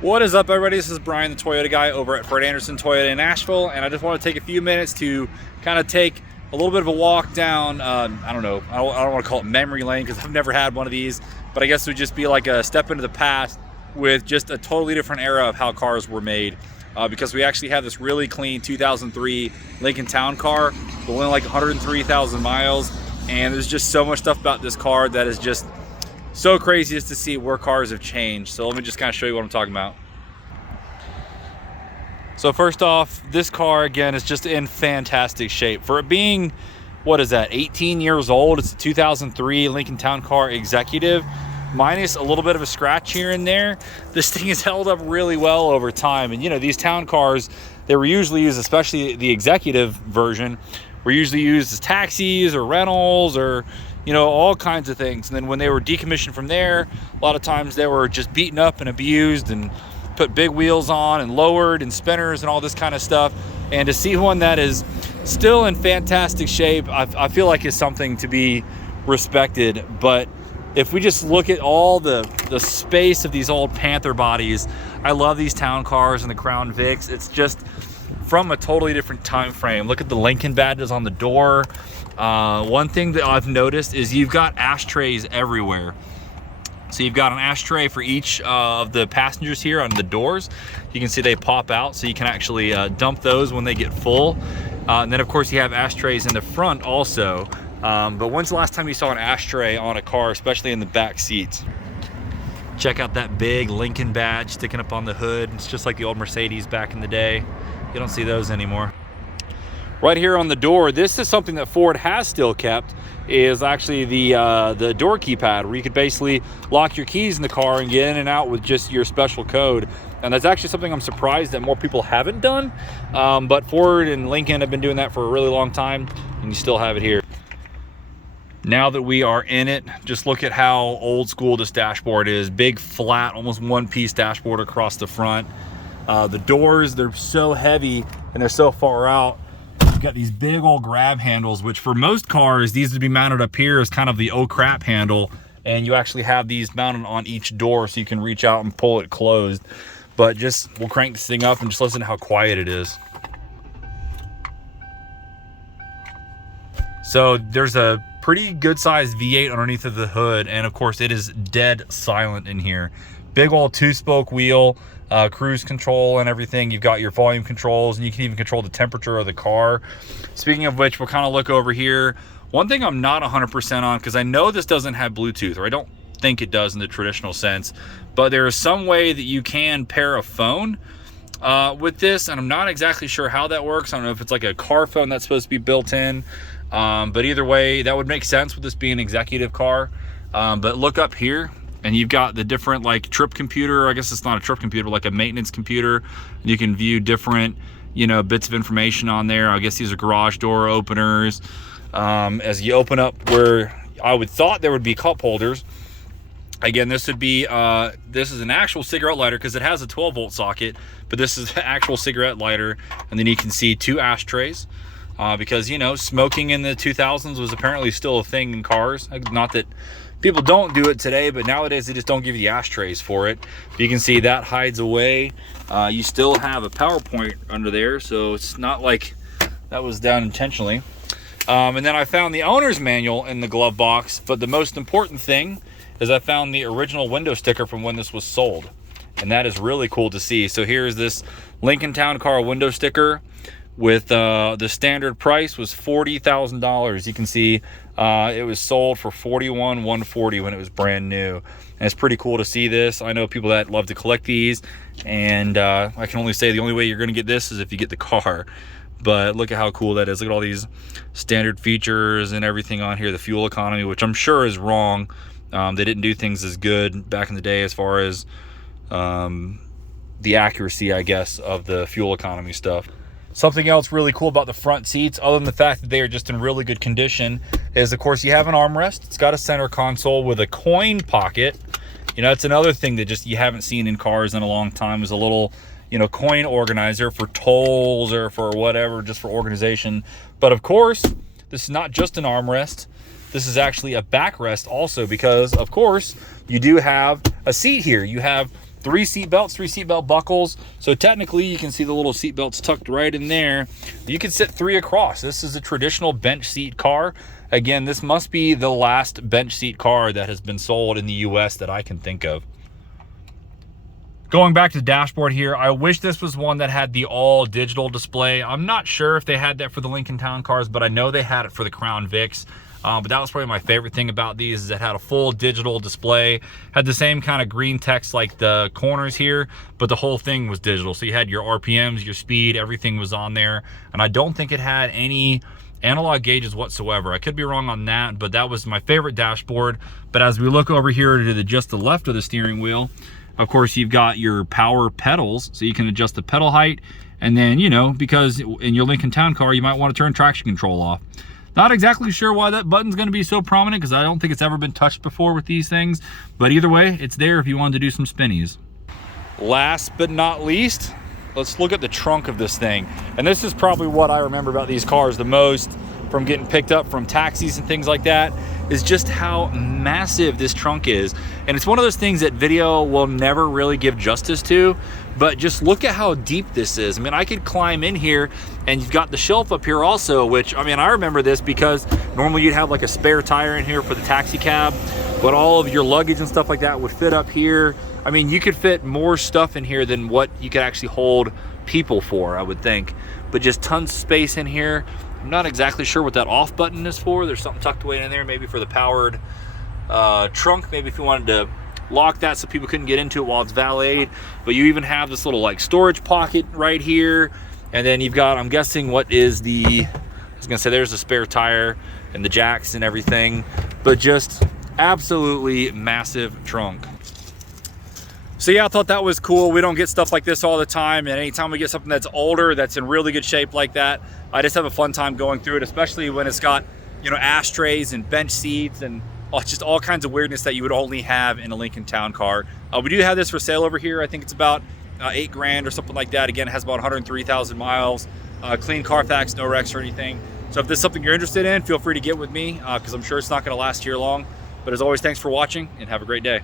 What is up, everybody? This is Brian, the Toyota guy over at Fred Anderson Toyota in Asheville, and I just want to take a few minutes to kind of take a little bit of a walk down, I don't want to call it memory lane because I've never had one of these, but I guess it would just be like a step into the past with just a totally different era of how cars were made. Because we actually have this really clean 2003 Lincoln Town Car, but only like 103,000 miles, and there's just so much stuff about this car that is just so crazy just to see where cars have changed. So let me just kind of show you what I'm talking about. So first off, this car again is just in fantastic shape. For it being, what is that, 18 years old, it's a 2003 Lincoln Town Car Executive, minus a little bit of a scratch here and there. This thing has held up really well over time. And you know, these town cars, they were usually used, especially the executive version, were usually used as taxis or rentals or, you know, all kinds of things. And then when they were decommissioned from there, a lot of times they were just beaten up and abused and put big wheels on and lowered and spinners and all this kind of stuff. And to see one that is still in fantastic shape, I feel like is something to be respected. But if we just look at all the space of these old Panther bodies, I love these town cars and the Crown Vics. It's just from a totally different time frame. Look at the Lincoln badges on the door. One thing that I've noticed is you've got ashtrays everywhere. So you've got an ashtray for each of the passengers here on the doors. You can see they pop out, so you can actually dump those when they get full. And then of course you have ashtrays in the front also. But when's the last time you saw an ashtray on a car, especially in the back seats? Check out that big Lincoln badge sticking up on the hood. It's just like the old Mercedes back in the day. You don't see those anymore. Right here on the door, this is something that Ford has still kept, is actually the door keypad, where you could basically lock your keys in the car and get in and out with just your special code. And that's actually something I'm surprised that more people haven't done. But Ford and Lincoln have been doing that for a really long time, and you still have it here. Now that we are in it, just look at how old school this dashboard is. Big, flat, almost one-piece dashboard across the front. The doors, they're so heavy and they're so far out. You've got these big old grab handles, which for most cars, these would be mounted up here as kind of the oh crap handle. And you actually have these mounted on each door so you can reach out and pull it closed. But just, we'll crank this thing up and just listen to how quiet it is. So there's a pretty good sized V8 underneath of the hood, and of course it is dead silent in here. Big old 2-spoke wheel, cruise control and everything. You've got your volume controls, and you can even control the temperature of the car. Speaking of which, we'll kind of look over here. One thing I'm not 100% on, because I know this doesn't have Bluetooth, or I don't think it does in the traditional sense, but there is some way that you can pair a phone with this, and I'm not exactly sure how that works. I don't know if it's like a car phone that's supposed to be built in. But either way, that would make sense with this being an executive car. But look up here, and you've got the different like trip computer. I guess it's not a trip computer, like a maintenance computer. You can view different, you know, bits of information on there. I guess these are garage door openers. As you open up where I would thought there would be cup holders. Again, this would be, this is an actual cigarette lighter because it has a 12-volt socket, but this is the actual cigarette lighter. And then you can see 2 ashtrays. Because, you know, smoking in the 2000s was apparently still a thing in cars. Not that people don't do it today, but nowadays they just don't give you the ashtrays for it. But you can see that hides away. You still have a power point under there, so it's not like that was done intentionally. And then I found the owner's manual in the glove box, but the most important thing is I found the original window sticker from when this was sold. And that is really cool to see. So here's this Lincoln Town Car window sticker. With the standard price was $40,000. You can see it was sold for $41,140 when it was brand new. And it's pretty cool to see this. I know people that love to collect these, and I can only say the only way you're going to get this is if you get the car. But look at how cool that is. Look at all these standard features and everything on here. The fuel economy, which I'm sure is wrong. They didn't do things as good back in the day as far as the accuracy, I guess, of the fuel economy stuff. Something else really cool about the front seats, other than the fact that they are just in really good condition, is of course you have an armrest. It's got a center console with a coin pocket. You know, it's another thing that just you haven't seen in cars in a long time, is a little, you know, coin organizer for tolls or for whatever, just for organization. But of course, this is not just an armrest. This is actually a backrest also, because of course you do have a seat here. You have 3 seat belts, 3 seat belt buckles. So technically you can see the little seat belts tucked right in there. You can sit 3 across. This is a traditional bench seat car. Again, this must be the last bench seat car that has been sold in the US that I can think of. Going back to the dashboard here, I wish this was one that had the all digital display. I'm not sure if they had that for the Lincoln Town cars, but I know they had it for the Crown Vics. But that was probably my favorite thing about these, is it had a full digital display, had the same kind of green text like the corners here, but the whole thing was digital. So you had your RPMs, your speed, everything was on there. And I don't think it had any analog gauges whatsoever. I could be wrong on that, but that was my favorite dashboard. But as we look over here to just the left of the steering wheel, of course, you've got your power pedals, so you can adjust the pedal height. And then, you know, because in your Lincoln Town car, you might want to turn traction control off. Not exactly sure why that button's going to be so prominent, because I don't think it's ever been touched before with these things. But either way, it's there if you wanted to do some spinnies. Last but not least, let's look at the trunk of this thing. And this is probably what I remember about these cars the most from getting picked up from taxis and things like that, is just how massive this trunk is. And it's one of those things that video will never really give justice to, but just look at how deep this is. I mean, I could climb in here, and you've got the shelf up here also, which, I mean, I remember this because normally you'd have like a spare tire in here for the taxi cab, but all of your luggage and stuff like that would fit up here. I mean, you could fit more stuff in here than what you could actually hold people for, I would think. But just tons of space in here. I'm not exactly sure what that off button is for. There's something tucked away in there, maybe for the powered trunk, maybe if you wanted to lock that so people couldn't get into it while it's valeted. But you even have this little like storage pocket right here. And then you've got, I'm guessing, what is the, I was gonna say there's a spare tire and the jacks and everything, but just absolutely massive trunk. So yeah, I thought that was cool. We don't get stuff like this all the time, and anytime we get something that's older, that's in really good shape like that, I just have a fun time going through it, especially when it's got, you know, ashtrays and bench seats and just all kinds of weirdness that you would only have in a Lincoln Town car. We do have this for sale over here. I think it's about $8 grand or something like that. Again, it has about 103,000 miles, clean Carfax, no wrecks or anything. So if this is something you're interested in, feel free to get with me, because I'm sure it's not going to last here long. But as always, thanks for watching, and have a great day.